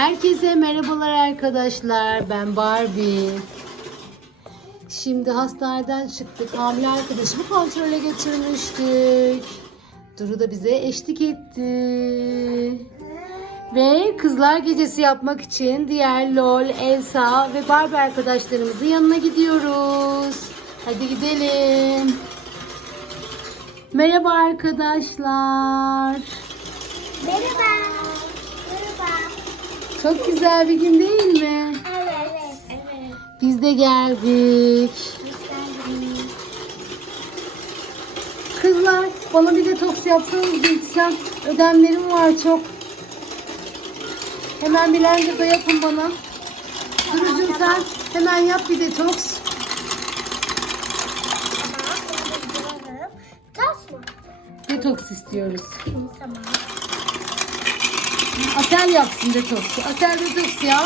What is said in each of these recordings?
Herkese merhabalar arkadaşlar. Ben Barbie. Şimdi hastaneden çıktık. Hamile arkadaşımı kontrole götürmüştük. Duru da bize eşlik etti. Ve kızlar gecesi yapmak için diğer LOL, Elsa ve Barbie arkadaşlarımızın yanına gidiyoruz. Hadi gidelim. Merhaba arkadaşlar. Merhaba. Merhaba. Çok güzel bir gün değil mi? Evet. Evet. Biz de geldik. Kızlar bana bir detoks yapsanız gitsem. Ödemlerim var çok. Hemen blenderda yapın bana. Durucum sen hemen yap bir detoks. Detoks istiyoruz. Tamam. Asel yapsın detoksu. Asel detoks ya.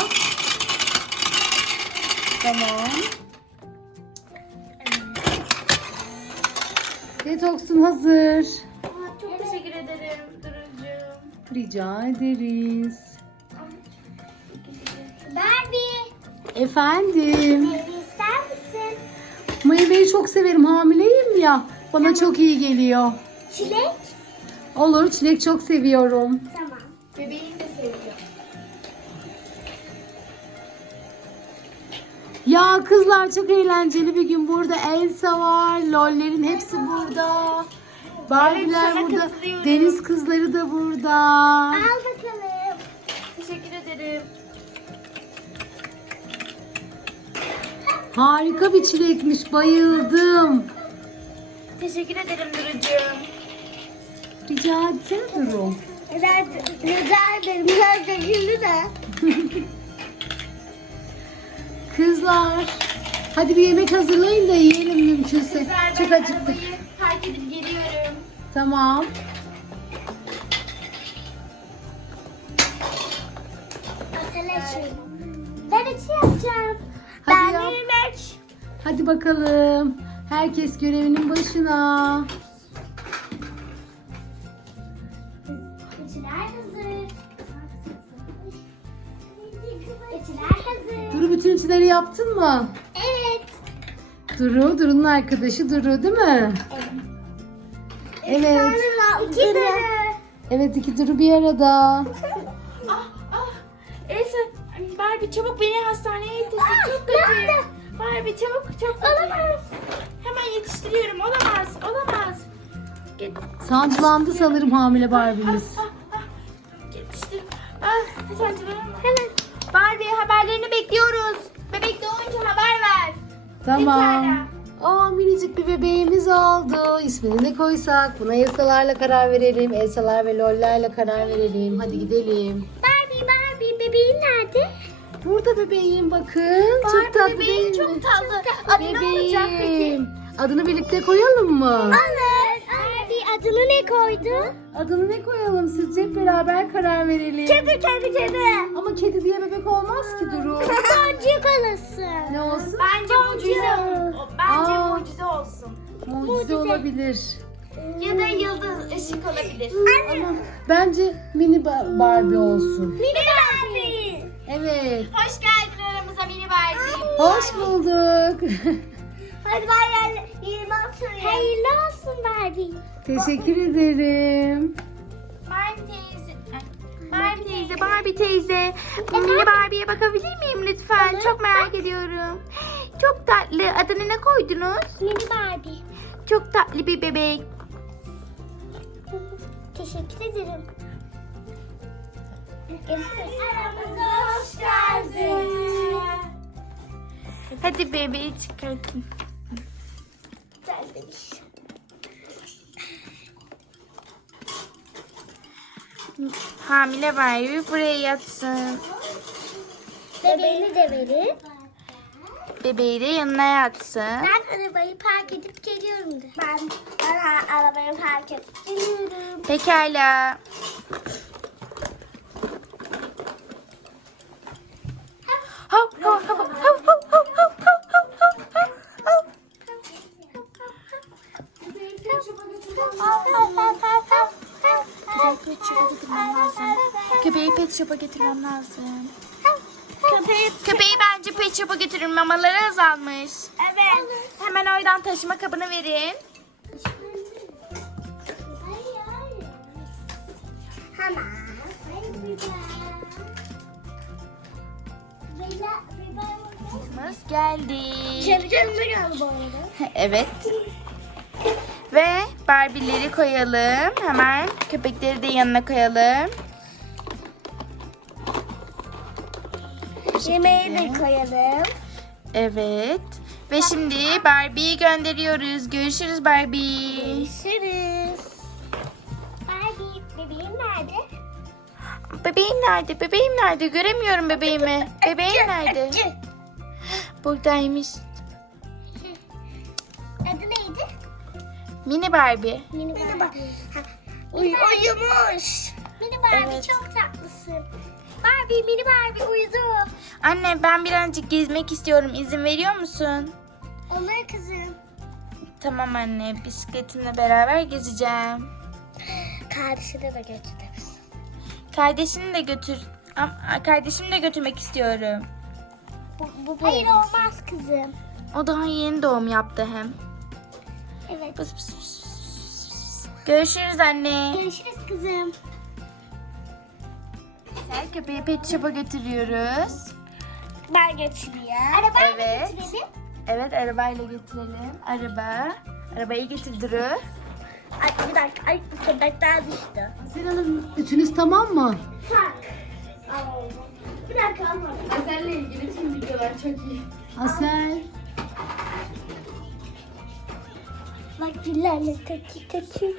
Tamam. Detoksun hazır. Çok teşekkür ederim Duru'cuğum. Rica ederiz. Barbie. Efendim. Meyve ister misin? Meyveyi çok severim. Hamileyim ya. Bana çok iyi geliyor. Çilek. Olur. Çilek çok seviyorum. Tamam. Bebeğin de seviyor. Ya kızlar çok eğlenceli bir gün. Burada Elsa var. Lollerin hepsi burada. Barbie'ler sana burada. katılıyorum. Deniz kızları da burada. Al bakalım. Teşekkür ederim. Harika bir çilekmiş. Bayıldım. Teşekkür ederim Duru'cuğum. Rica etsene Duru. Rica ederim. Biraz döküldü de. Kızlar. Hadi bir yemek hazırlayın da yiyelim mümkünse. Çok acıktık. Park edip geliyorum. Tamam. Ben içi yapacağım. Hadi ben yap. yemek. Hadi bakalım. Herkes görevinin başına. Bütün yaptın mı? Evet. Duru, Duru'nun arkadaşı Duru değil mi? Evet. İki tane. Evet iki Duru bir arada. Ah ah. Elsa Barbie çabuk beni hastaneye yetiştir. Çok kötü. Barbie çabuk çok kötü. Olamaz. Hemen yetiştiriyorum. Olamaz. Olamaz. Get, Sancılandı sanırım hamile Barbie'miz. ah, ah. Yetiştir. Ah, sancılarım. Hemen. Barbie haberlerini Tamam. Aa minicik bir bebeğimiz oldu. İsmini ne koysak? Buna Elsa'larla karar verelim. Elsa'lar ve Lol'lerle karar verelim. Hadi gidelim. Barbie Barbie bebeğin nerede? Burada bebeğim bakın. çok Barbie tatlı bebeğin değil çok mi? tatlı. Adı ne olacak peki? Bebeğim. Adını birlikte koyalım mı? Olur. Barbie adını ne koydu? Adını ne koyalım sizce? Hep beraber karar verelim. Kedi kedi kedi. Ama kedi diye bebek olmaz ki Duru. Boncuk alasın. Ne olsun? Bence mucize. Bence Aa. mucize olsun. Mucize olabilir. Ya da yıldız ışık olabilir. Ama bence mini Ba- Barbie olsun. Mini Barbie. Evet. Hoş geldin aramıza mini Barbie. Hoş bulduk. Hadi Barbie hayırlı olsun. Hayırlı olsun Barbie. Teşekkür ederim. Barbie teyze. Barbie teyze, Barbie teyze. Mini Barbie'ye bakabilir miyim lütfen? Olur, Çok merak ediyorum. Çok tatlı. Adını ne koydunuz? Mini Barbie. Çok tatlı bir bebek. Teşekkür ederim. Aramıza hoş geldin. Hadi bebeği çıkartın. Bebiş. Hamile Barbie buraya yatsın. Bebeğini de verin. Bebeği de yanına yatsın. Ben arabayı park edip geliyorum de. Ben, ben arabayı park edip geliyorum. Pekala. Pet shop'a getirmem lazım. Köpeği. Köpeği bence pet shop'a götürün. Mamaları azalmış. Evet. Hemen oradan taşıma kabını verin. Kızımız geldi. Çevireceğim mi geldi bu arada? evet. Ve Barbie'leri koyalım. Hemen köpekleri de yanına koyalım. Yemeği de koyalım. Evet. Ve şimdi Barbie'yi gönderiyoruz. Görüşürüz Barbie. Görüşürüz. Barbie bebeğim nerede? Bebeğim nerede? Bebeğim nerede? Göremiyorum bebeğimi. Bebeğim nerede? Buradaymış. Adı neydi? Mini Barbie. Mini Barbie. Uy uyumuş. Mini Barbie Evet. çok tatlısın. Barbie, mini Barbie uyudu. Anne ben birazcık gezmek istiyorum. İzin veriyor musun? Olur kızım. Tamam anne. Bisikletimle beraber gezeceğim. Kardeşine de götürürüz. Kardeşini de götür. Am- Kardeşimi de götürmek istiyorum. Bu, bu Hayır olmaz kızım. O daha yeni doğum yaptı hem. Evet. Pıs pıs pıs pıs. Görüşürüz anne. Görüşürüz kızım. Güzel köpeği pet shop'a götürüyoruz. Ben götüreyim. Arabayla Evet. götürelim. Evet arabayla götürelim. Araba. Arabayı getir Duru. Ay bir dakika. Ay bu köpekler düştü. Asel Hanım ütünüz tamam mı? Tak. Bir dakika ama. Özel'le ilgili tüm videolar çok iyi. Asel. Bak dillerle taki taki.